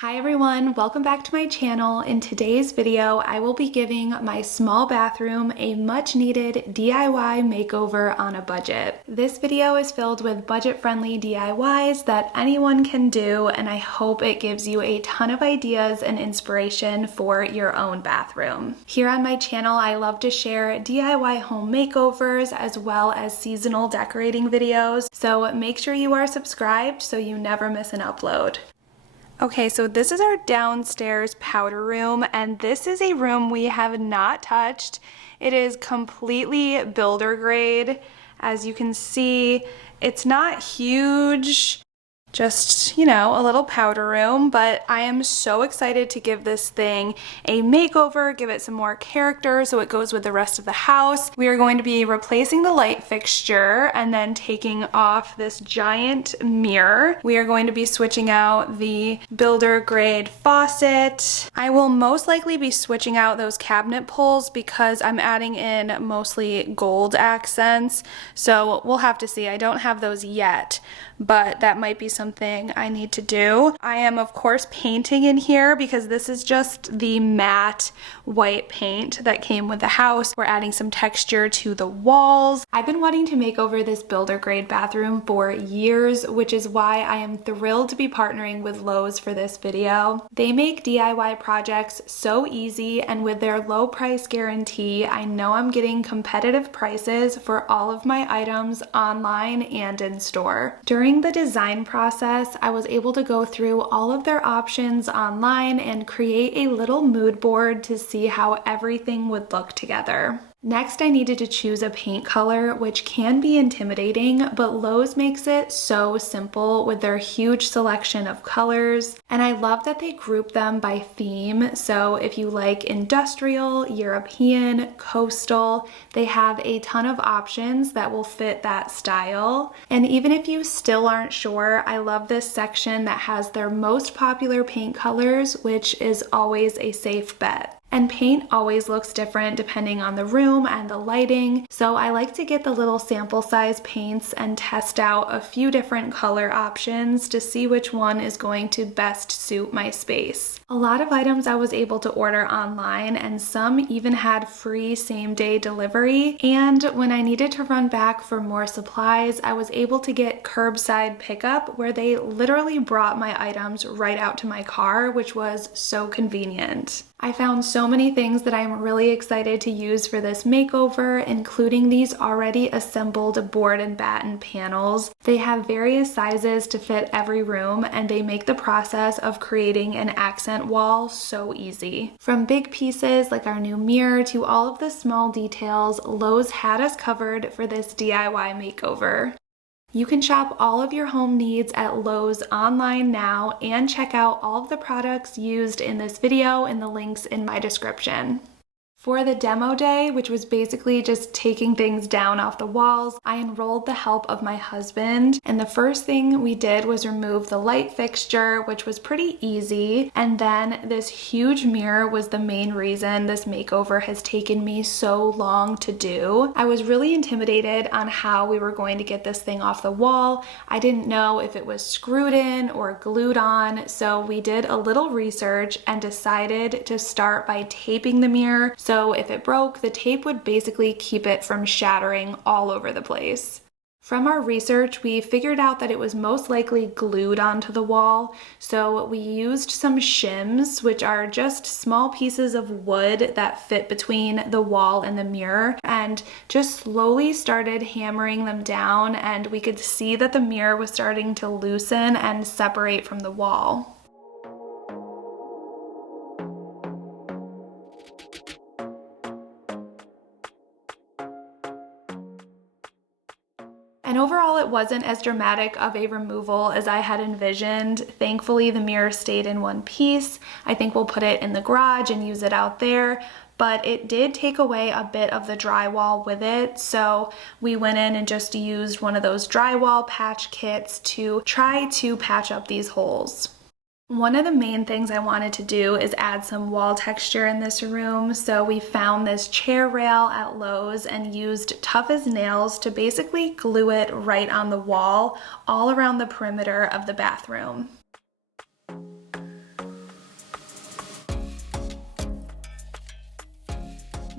Hi everyone, welcome back to my channel. In today's video, I will be giving my small bathroom a much needed DIY makeover on a budget. This video is filled with budget-friendly DIYs that anyone can do, and I hope it gives you a ton of ideas and inspiration for your own bathroom. Here on my channel, I love to share DIY home makeovers as well as seasonal decorating videos, so make sure you are subscribed so you never miss an upload. Okay, so this is our downstairs powder room, and this is a room we have not touched. It is completely builder grade. As you can see, it's not huge, just, you know, a little powder room, but I am so excited to give this thing a makeover, give it some more character so it goes with the rest of the house. We are going to be replacing the light fixture and then taking off this giant mirror. We are going to be switching out the builder grade faucet. I will most likely be switching out those cabinet pulls because I'm adding in mostly gold accents, so we'll have to see. I don't have those yet, but that might be something I need to do. I am of course painting in here because this is just the matte white paint that came with the house. We're adding some texture to the walls. I've been wanting to make over this builder grade bathroom for years, which is why I am thrilled to be partnering with Lowe's for this video. They make DIY projects so easy, and with their low price guarantee, I know I'm getting competitive prices for all of my items online and in store. During the design process, I was able to go through all of their options online and create a little mood board to see how everything would look together. Next, I needed to choose a paint color, which can be intimidating, but Lowe's makes it so simple with their huge selection of colors. And I love that they group them by theme. So if you like industrial, European, coastal, they have a ton of options that will fit that style. And even if you still aren't sure, I love this section that has their most popular paint colors, which is always a safe bet. And paint always looks different depending on the room and the lighting, so I like to get the little sample size paints and test out a few different color options to see which one is going to best suit my space. A lot of items I was able to order online, and some even had free same-day delivery, and when I needed to run back for more supplies, I was able to get curbside pickup where they literally brought my items right out to my car, which was so convenient. I found so many things that I'm really excited to use for this makeover, including these already assembled board and batten panels. They have various sizes to fit every room, and they make the process of creating an accent wall so easy. From big pieces like our new mirror to all of the small details, Lowe's had us covered for this DIY makeover. You can shop all of your home needs at Lowe's online now and check out all of the products used in this video in the links in my description. For the demo day, which was basically just taking things down off the walls, I enrolled the help of my husband, and the first thing we did was remove the light fixture, which was pretty easy, and then this huge mirror was the main reason this makeover has taken me so long to do. I was really intimidated on how we were going to get this thing off the wall. I didn't know if it was screwed in or glued on, so we did a little research and decided to start by taping the mirror. So if it broke, the tape would basically keep it from shattering all over the place. From our research, we figured out that it was most likely glued onto the wall, so we used some shims, which are just small pieces of wood that fit between the wall and the mirror, and just slowly started hammering them down, and we could see that the mirror was starting to loosen and separate from the wall. And overall, it wasn't as dramatic of a removal as I had envisioned. Thankfully, the mirror stayed in one piece. I think we'll put it in the garage and use it out there, but it did take away a bit of the drywall with it, so we went in and just used one of those drywall patch kits to try to patch up these holes. One of the main things I wanted to do is add some wall texture in this room, so we found this chair rail at Lowe's and used tough as nails to basically glue it right on the wall all around the perimeter of the bathroom.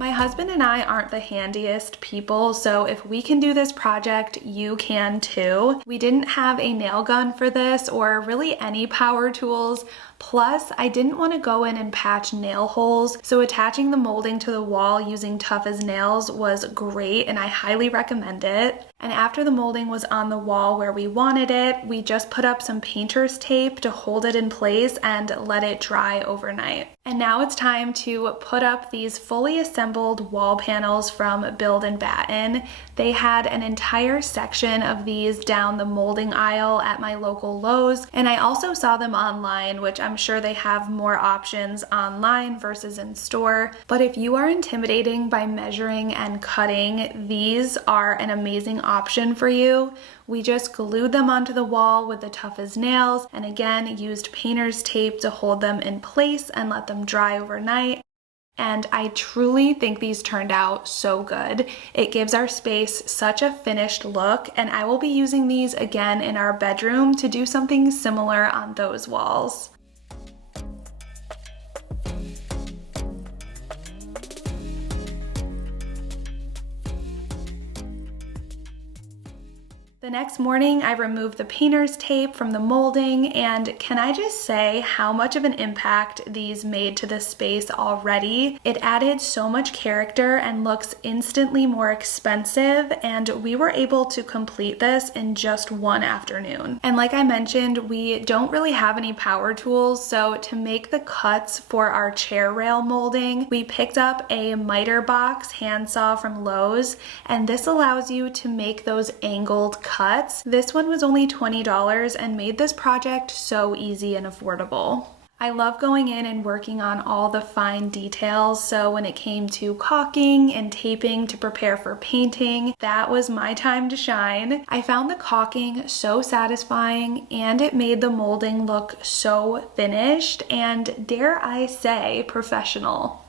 My husband and I aren't the handiest people, so if we can do this project, you can too. We didn't have a nail gun for this or really any power tools. Plus, I didn't want to go in and patch nail holes, so attaching the molding to the wall using Tough as Nails was great and I highly recommend it. And after the molding was on the wall where we wanted it, we just put up some painter's tape to hold it in place and let it dry overnight. And now it's time to put up these fully assembled wall panels from Build and Batten. They had an entire section of these down the molding aisle at my local Lowe's, and I also saw them online, which I'm sure they have more options online versus in store. But if you are intimidating by measuring and cutting, these are an amazing option for you. We just glued them onto the wall with the Tough as Nails and again used painter's tape to hold them in place and let them dry overnight. And I truly think these turned out so good. It gives our space such a finished look, and I will be using these again in our bedroom to do something similar on those walls. The next morning, I removed the painter's tape from the molding, and can I just say how much of an impact these made to the space already? It added so much character and looks instantly more expensive, and we were able to complete this in just one afternoon. And like I mentioned, we don't really have any power tools, so to make the cuts for our chair rail molding, we picked up a miter box handsaw from Lowe's, and this allows you to make those angled cuts. This one was only $20 and made this project so easy and affordable. I love going in and working on all the fine details, so when it came to caulking and taping to prepare for painting, that was my time to shine. I found the caulking so satisfying and it made the molding look so finished and, dare I say, professional.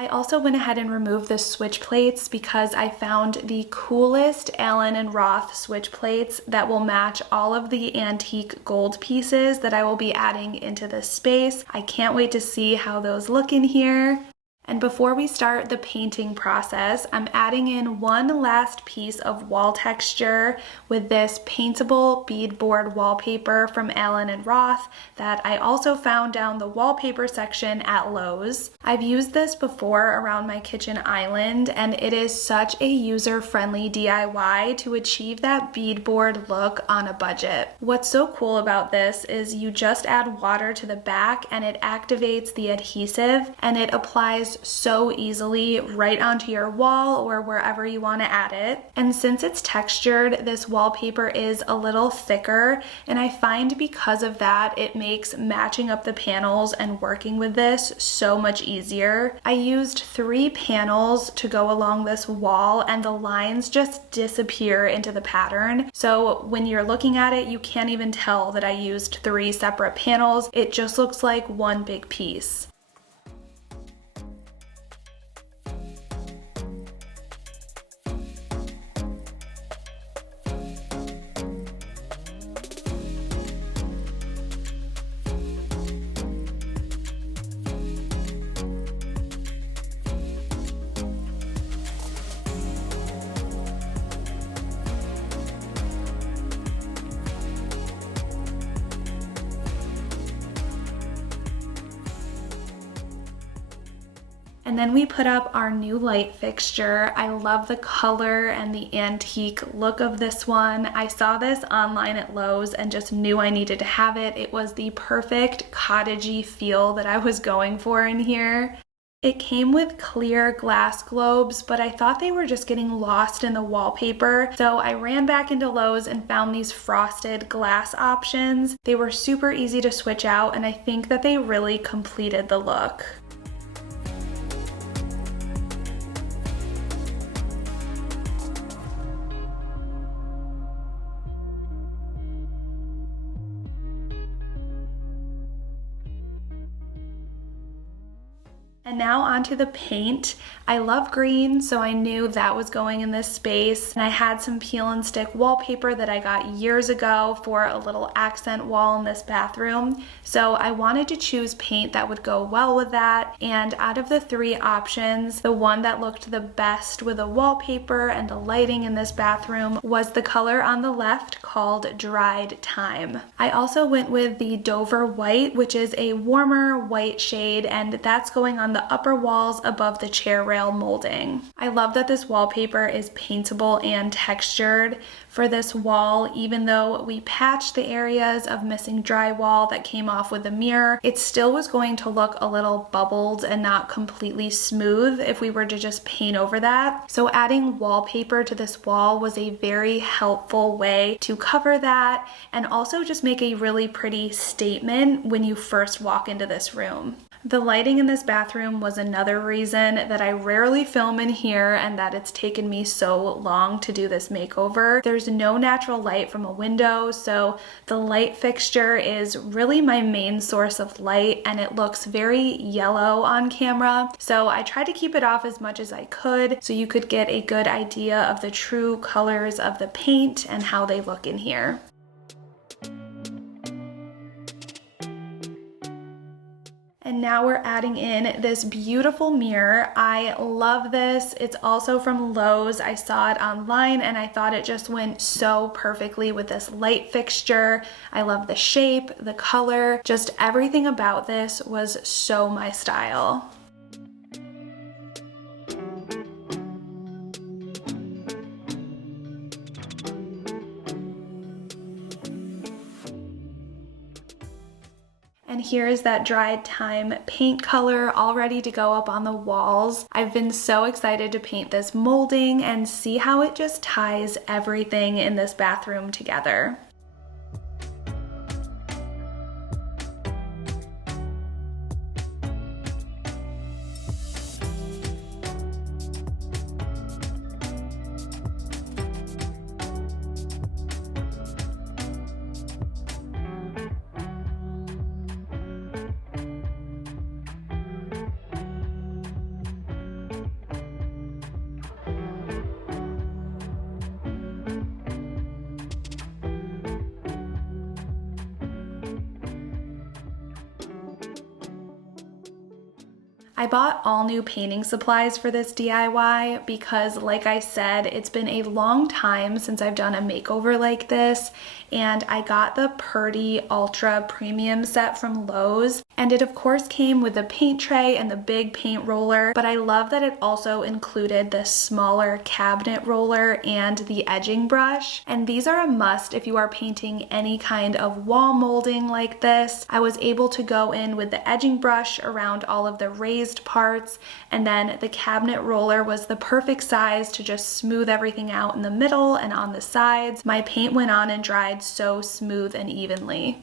I also went ahead and removed the switch plates because I found the coolest Allen & Roth switch plates that will match all of the antique gold pieces that I will be adding into this space. I can't wait to see how those look in here. And before we start the painting process, I'm adding in one last piece of wall texture with this paintable beadboard wallpaper from Allen & Roth that I also found down the wallpaper section at Lowe's. I've used this before around my kitchen island, and it is such a user-friendly DIY to achieve that beadboard look on a budget. What's so cool about this is you just add water to the back and it activates the adhesive, and it applies so easily right onto your wall or wherever you want to add it. And since it's textured, this wallpaper is a little thicker, and I find because of that it makes matching up the panels and working with this so much easier. I used 3 panels to go along this wall and the lines just disappear into the pattern. So when you're looking at it, you can't even tell that I used 3 separate panels. It just looks like one big piece. And then we put up our new light fixture. I love the color and the antique look of this one. I saw this online at Lowe's and just knew I needed to have it. It was the perfect cottagey feel that I was going for in here. It came with clear glass globes, but I thought they were just getting lost in the wallpaper. So I ran back into Lowe's and found these frosted glass options. They were super easy to switch out, and I think that they really completed the look. And now onto the paint. I love green, so I knew that was going in this space. And I had some peel and stick wallpaper that I got years ago for a little accent wall in this bathroom. So I wanted to choose paint that would go well with that. And out of the 3 options, the one that looked the best with the wallpaper and the lighting in this bathroom was the color on the left called Dried Thyme. I also went with the Dover White, which is a warmer white shade, and that's going on the upper walls above the chair rail molding. I love that this wallpaper is paintable and textured. For this wall, even though we patched the areas of missing drywall that came off with the mirror, it still was going to look a little bubbled and not completely smooth if we were to just paint over that. So adding wallpaper to this wall was a very helpful way to cover that and also just make a really pretty statement when you first walk into this room. The lighting in this bathroom was another reason that I rarely film in here and that it's taken me so long to do this makeover. There's no natural light from a window, so the light fixture is really my main source of light, and it looks very yellow on camera. So I tried to keep it off as much as I could so you could get a good idea of the true colors of the paint and how they look in here. And now we're adding in this beautiful mirror. I love this. It's also from Lowe's. I saw it online and I thought it just went so perfectly with this light fixture. I love the shape, the color, just everything about this was so my style. And here is that Dried Thyme paint color all ready to go up on the walls. I've been so excited to paint this molding and see how it just ties everything in this bathroom together. I bought all new painting supplies for this DIY because, like I said, it's been a long time since I've done a makeover like this, and I got the Purdy Ultra Premium set from Lowe's, and it of course came with the paint tray and the big paint roller, but I love that it also included the smaller cabinet roller and the edging brush, and these are a must if you are painting any kind of wall molding like this. I was able to go in with the edging brush around all of the raised parts, and then the cabinet roller was the perfect size to just smooth everything out in the middle and on the sides. My paint went on and dried so smooth and evenly.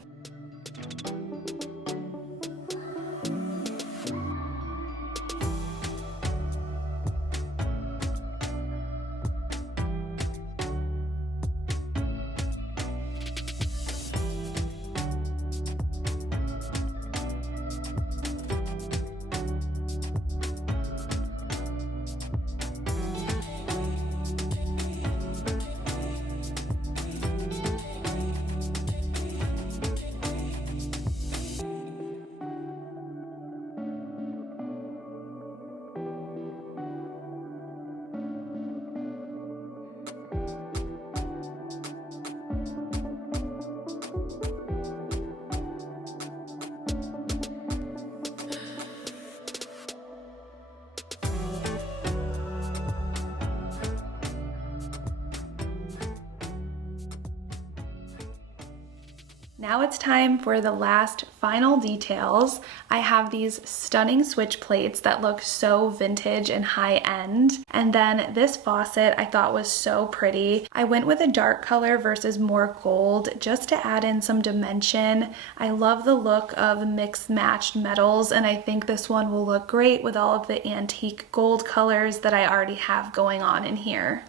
Now it's time for the last final details. I have these stunning switch plates that look so vintage and high end. And then this faucet I thought was so pretty. I went with a dark color versus more gold just to add in some dimension. I love the look of mixed matched metals, and I think this one will look great with all of the antique gold colors that I already have going on in here.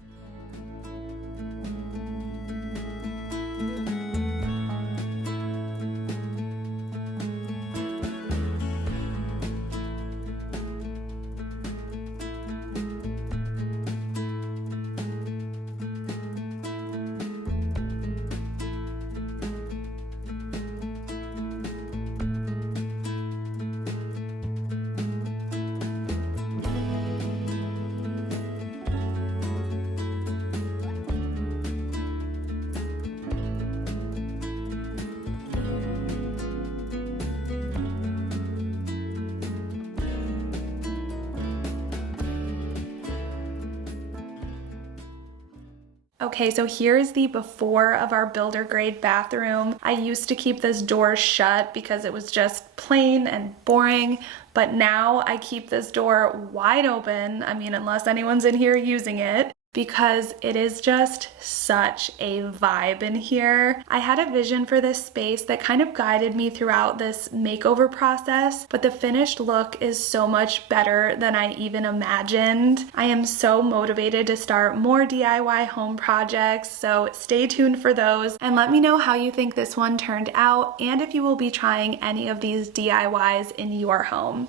Okay, so here's the before of our builder grade bathroom. I used to keep this door shut because it was just plain and boring, but now I keep this door wide open. I mean, unless anyone's in here using it, because it is just such a vibe in here. I had a vision for this space that kind of guided me throughout this makeover process, but the finished look is so much better than I even imagined. I am so motivated to start more DIY home projects, so stay tuned for those and let me know how you think this one turned out and if you will be trying any of these DIYs in your home.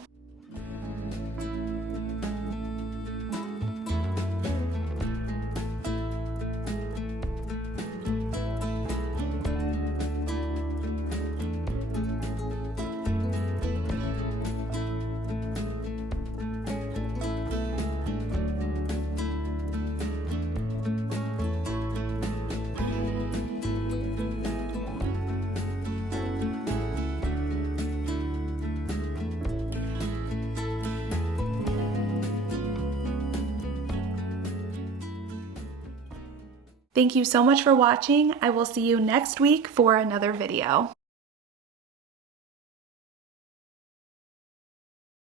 Thank you so much for watching. I will see you next week for another video.